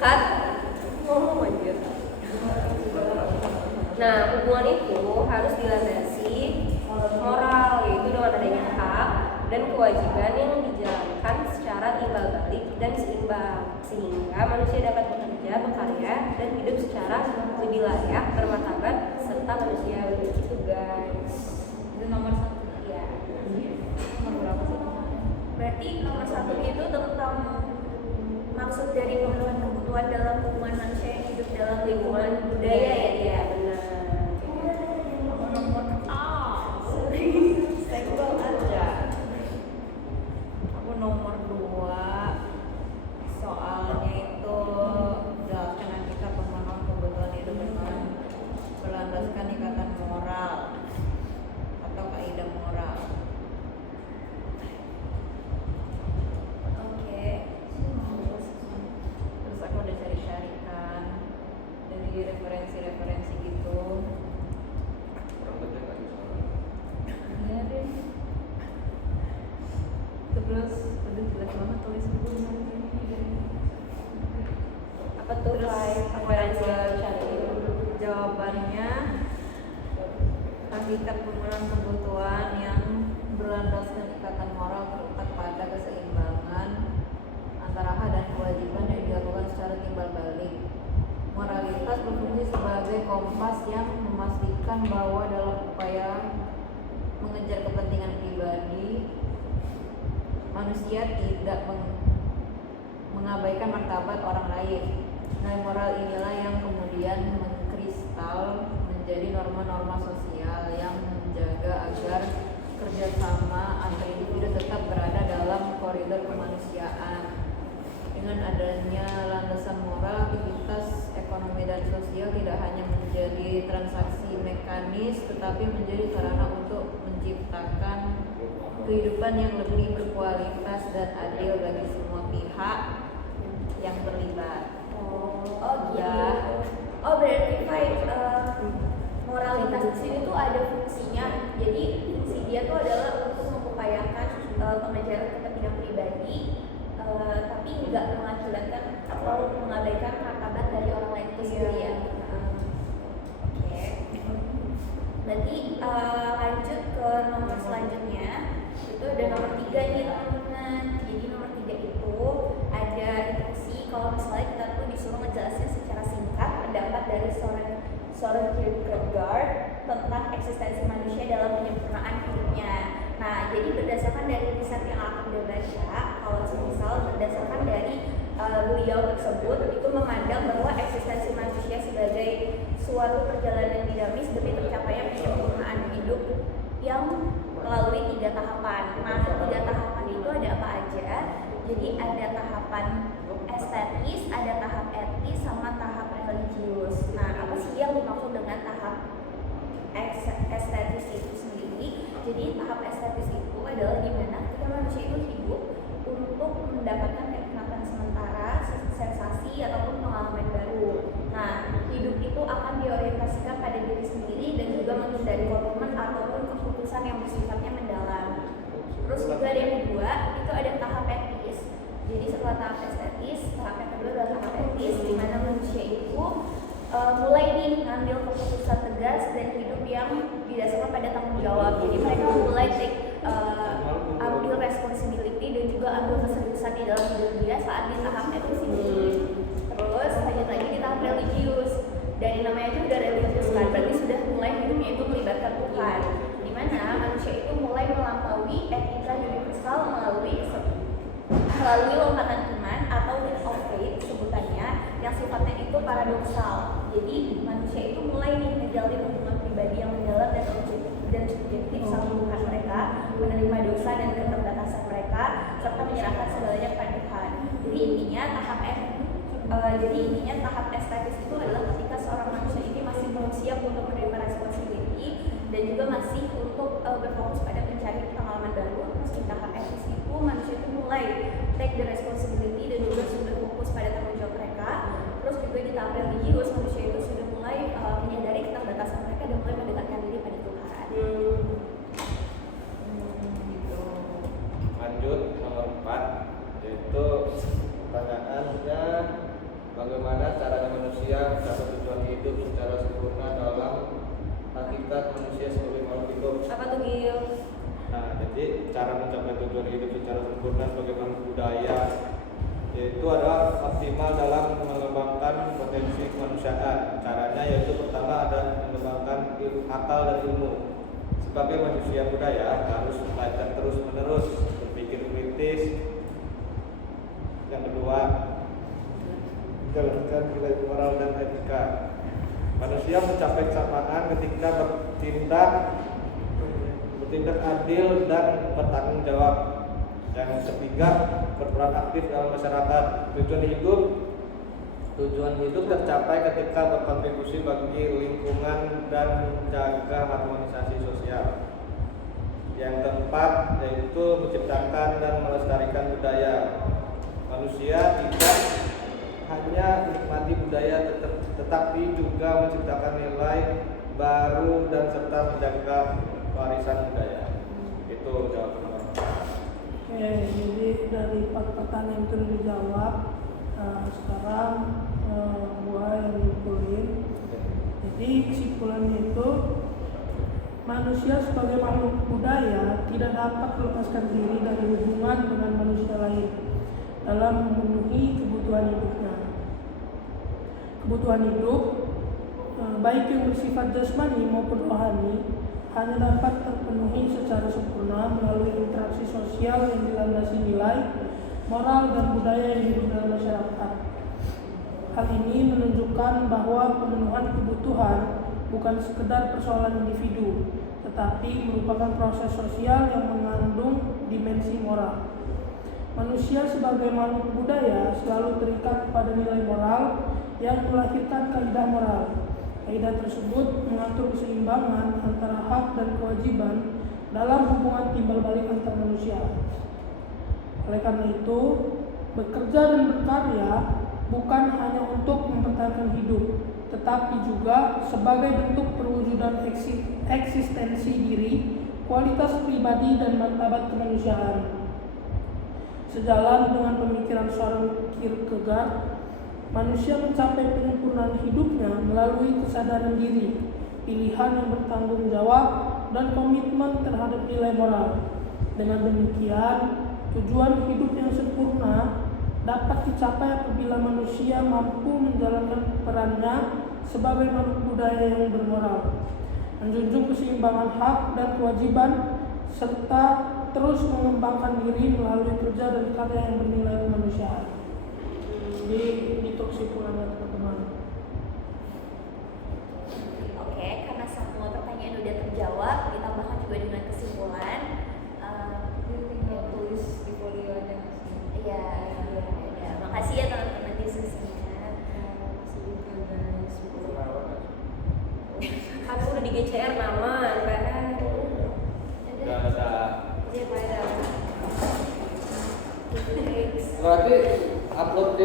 Kat, ngomong aja. Nah, hubungan itu harus dilandasi moral, yaitu dengan adanya hak dan kewajiban yang dijalankan secara timbal balik dan seimbang, sehingga manusia dapat bekerja, berkarya, dan hidup secara lebih layak, bermartabat, serta manusiawi. Itu guys. Itu nomor 1. Iya. Nomor berapa sih? Berarti nomor 1 itu tentang maksud dari pemenuhan kebutuhan dalam hubungan manusia yang hidup dalam lingkungan budaya ya dia. Benar. Nomor A. Senggol aja. Aku nomor 2. Soalnya itu jelaskan kita pemenuhan kebutuhan hidup dengan berlandaskan ikatan moral atau kaidah moral. Oke. Terus aku udah cari-cari kan dari referensi-referensi gitu. Kurang penting kan Iya deh. Terus udah jelek banget tulis buku Apa tuh? Terus Apa apa yang gue cari? Jawabannya hakikat pemenuhan kebutuhan yang berlandaskan ikatan moral terletak pada keseimbangan antara hak dan kewajiban yang dilakukan secara timbal balik. Moralitas berfungsi sebagai kompas yang memastikan bahwa dalam upaya mengejar kepentingan pribadi, manusia tidak mengabaikan martabat orang lain. Nilai moral inilah yang kemudian mengkristal menjadi norma-norma sosial yang menjaga agar kerjasama antar individu tetap berada dalam koridor kemanusiaan. Dengan adanya landasan moral, aktivitas ekonomi dan sosial tidak hanya menjadi transaksi mekanis, tetapi menjadi sarana untuk menciptakan kehidupan yang lebih berkualitas dan adil bagi semua pihak yang terlibat. Oh gitu. Ya. Oh berarti moralitas di sini tuh ada fungsinya. Jadi fungsi dia tuh adalah untuk mengupayakan pengejaran kepentingan pribadi, tapi nggak mengakibatkan atau mengabaikan martabat dari orang lain itu sendiri ya. Oke. Berarti lanjut ke nomor selanjutnya. Itu ada nomor 3 nih teman-teman. Jadi nomor 3 itu ada instruksi kalau misalnya kita tuh disuruh ngejelasin secara singkat pendapat dari Soren Kierkegaard tentang eksistensi manusia dalam penyempurnaan hidupnya. Nah, jadi berdasarkan dari riset yang aku udah baca, kalau misal berdasarkan dari beliau tersebut itu memandang bahwa eksistensi manusia sebagai suatu perjalanan dinamis demi tercapainya penyempurnaan hidup yang melalui 3 tahapan. Nah, 3 tahapan itu ada apa aja? Jadi ada tahapan estetis, ada tahap etis, sama tahap religius. Nah, apa sih yang dimaksud dengan tahap estetis itu sendiri? Jadi tahap estetis itu adalah di mana ketika manusia itu hidup untuk mendapatkan kenikmatan sementara, sensasi ataupun pengalaman baru. Nah, hidup itu akan diorientasikan pada diri sendiri dan juga menghindari komitmen ataupun keputusan yang bersifatnya mendalam. Terus juga ada yang kedua, itu ada tahap etis. Jadi setelah tahap estetis, tahap yang kedua adalah tahap etis, di mana manusia itu mulai nih ngambil keputusan tegas dan hidup yang didasarkan pada tanggung jawab. Jadi mereka mulai ambil responsibility dan juga ambil keseriusan di dalam hidup dia saat di tahap etis ini. Terus lanjut lagi di tahap religius. Dari namanya itu udah religius kan, berarti sudah mulai hidupnya itu melibatkan Tuhan. Di mana manusia itu mulai melampaui etika universal melalui lompatan iman atau leap of faith sebutannya yang sifatnya itu paradoksal. Jadi manusia itu mulai nih menjalin hubungan pribadi yang mendalam dan subjektif sama Tuhan mereka, menerima dosa dan keterbatasan mereka, serta menyerahkan segalanya kepada Tuhan. Jadi intinya tahap estetis itu adalah ketika seorang manusia ini masih belum siap untuk menerima responsibility dan juga masih untuk berfokus pada mencari pengalaman baru. Terus di tahap etis itu manusia itu mulai take the responsibility dan juga sudah fokus pada tanggung jawab mereka. Terus juga di tahap religius manusia itu sudah mulai menyadari keterbatasan mereka dan mulai mendekatkan diri pada Tuhan. Lanjut nomor 4, yaitu pertanyaannya Bagaimana caranya manusia mencapai tujuan hidup secara sempurna dalam hakikat manusia sebagai makhluk hidup? Apa tuh Gil? Nah, jadi cara mencapai tujuan hidup secara sempurna sebagai makhluk budaya yaitu adalah optimal dalam mengembangkan potensi kemanusiaan. Caranya yaitu pertama ada mengembangkan akal dan ilmu. Sebagai manusia budaya harus belajar terus-menerus, berpikir kritis. Yang kedua, menjalankan nilai moral dan etika. Manusia mencapai kesamaan ketika bertindak adil dan bertanggung jawab. Yang ketiga, berperan aktif dalam masyarakat. Tujuan hidup tercapai ketika berkontribusi bagi lingkungan dan menjaga harmonisasi sosial. Yang keempat, yaitu menciptakan dan melestarikan budaya. Manusia tidak hanya menikmati budaya tetapi juga menciptakan nilai baru dan serta menjaga warisan budaya. Itu jawaban. Oke, jadi dari 4 pertanyaan itu dijawab. Sekarang gua yang nyimpulin. Jadi kesimpulannya itu manusia sebagai makhluk budaya tidak dapat melepaskan diri dari hubungan dengan manusia lain dalam memenuhi kebutuhan hidupnya. Kebutuhan hidup baik yang bersifat jasmani maupun rohani hanya dapat terpenuhi secara sempurna melalui interaksi sosial yang dilandasi nilai, moral, dan budaya yang hidup dalam masyarakat. Hal ini menunjukkan bahwa pemenuhan kebutuhan bukan sekedar persoalan individu, tetapi merupakan proses sosial yang mengandung dimensi moral. Manusia sebagai makhluk budaya selalu terikat pada nilai moral yang melahirkan kaidah moral. Kaidah tersebut mengatur keseimbangan antara hak dan kewajiban dalam hubungan timbal balik antar manusia. Oleh karena itu, bekerja dan berkarya bukan hanya untuk mempertahankan hidup, tetapi juga sebagai bentuk perwujudan eksistensi diri, kualitas pribadi, dan martabat kemanusiaan. Sejalan dengan pemikiran seorang Kierkegaard, manusia mencapai penyempurnaan hidupnya melalui kesadaran diri, pilihan yang bertanggung jawab, dan komitmen terhadap nilai moral. Dengan demikian, tujuan hidup yang sempurna dapat dicapai apabila manusia mampu menjalankan perannya sebagai makhluk budaya yang bermoral, menjunjung keseimbangan hak dan kewajiban, serta terus mengembangkan diri melalui kerja dan karya yang bernilai kemanusiaan. Jadi itu kesimpulannya teman-teman. Oke, karena semua pertanyaan udah terjawab, ditambahkan juga dengan kesimpulan. Tinggal tulis di folio aja. Iya. Makasih ya teman-teman diskusinya. Makasih juga guys. Aku udah di GCR nama, Udah. Iya, Pak. Berarti upload di